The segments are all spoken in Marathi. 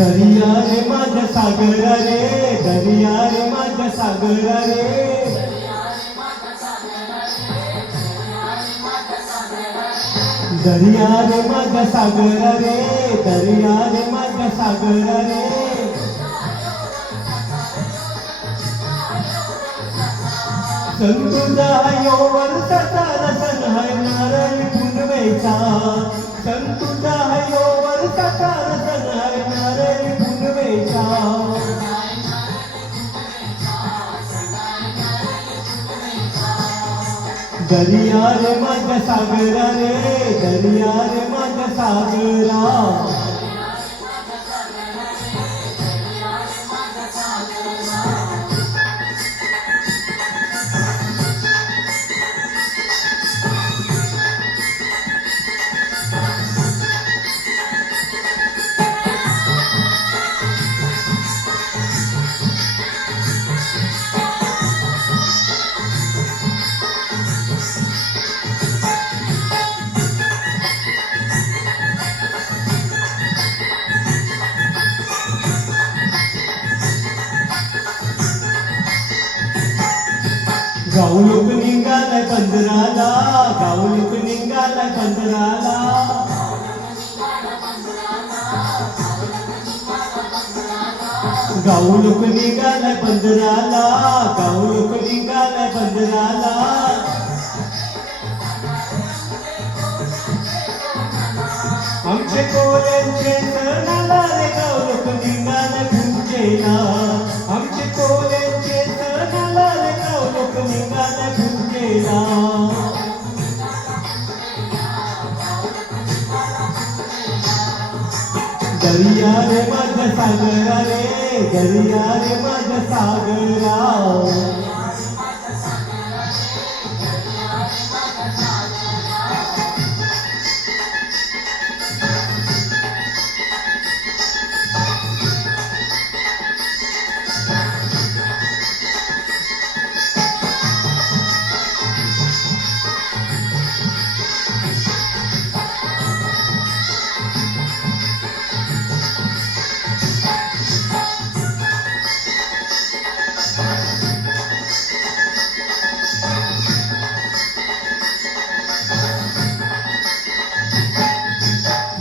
दरिया रे माझ्या सागरा रे, दरिया रे माझ्या सागरा रे, दरिया रे माझ्या सागरा रे, दरिया रे माझ्या सागरा रे. सन तुझा यो वर्षाचा रसन हाय नारळी पुनवेचा, सन तुझा यो वर्षाचा रसन हाय नारळी पुनवेचा. दरिया रे माझ्या सागरा रे, दरिया रे माझ्या सागरा. गावलूक निघालाय बंदराला, गावलूक निघालाय बंदराला, गावलूक निघालाय बंदराला, गावलूक निघालाय बंदराला. आमचे कोल्यांचे सणाला रे गावलूक निघालाय पुंजेला, आमचे कोल्यांचे सणाला रे गावलूक निघालाय पुंजेला. दरिया रे माझ्या सागरा रे, दरिया रे माझ्या सागरा.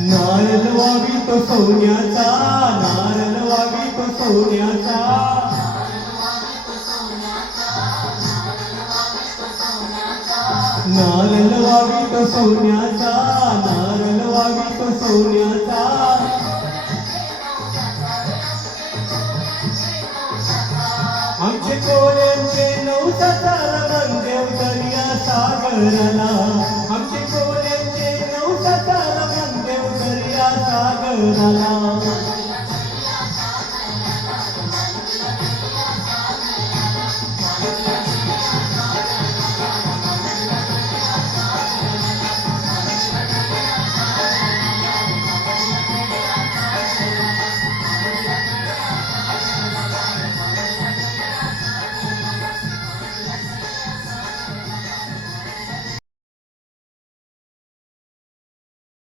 नारळ वावितो सोन्याचा, नारळ वावितो सोन्याचा, नारळ वावितो सोन्याचा, नारळ वावितो सोन्याचा. आमचे कोल्यांचे नवसाचा रमणदेव दर्या सागराला, आमचे कोल्यांचे नवसाचा रमणदेव दर्या सागराला.